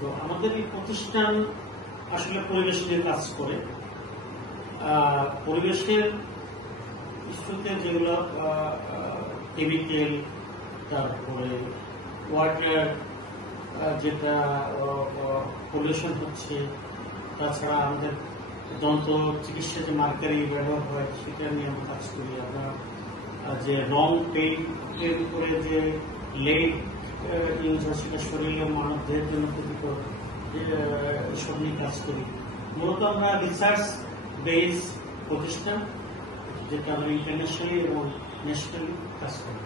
তো আমাদের এই প্রতিষ্ঠান আসলে পরিবেশ নিয়ে কাজ করে। পরিবেশের ইস্যুতে যেগুলো কেমিক্যাল, তারপরে ওয়াটার যেটা পলিউশন হচ্ছে, তাছাড়া আমাদের দন্ত চিকিৎসা যে মার্কারি ব্যবহার হয় সেটা নিয়ে আমরা কাজ করি। আমরা যে রং পেইন্টের উপরে যে লেড ইউজ হয় সেটা শরীরের মানবদের জন্য ক্ষতিকর, এসব নিয়ে কাজ করি। মূলত আমরা রিসার্চ বেস প্রতিষ্ঠান, যেটা আমরা ইন্টারন্যাশনালি এবং ন্যাশনালি কাজ করি।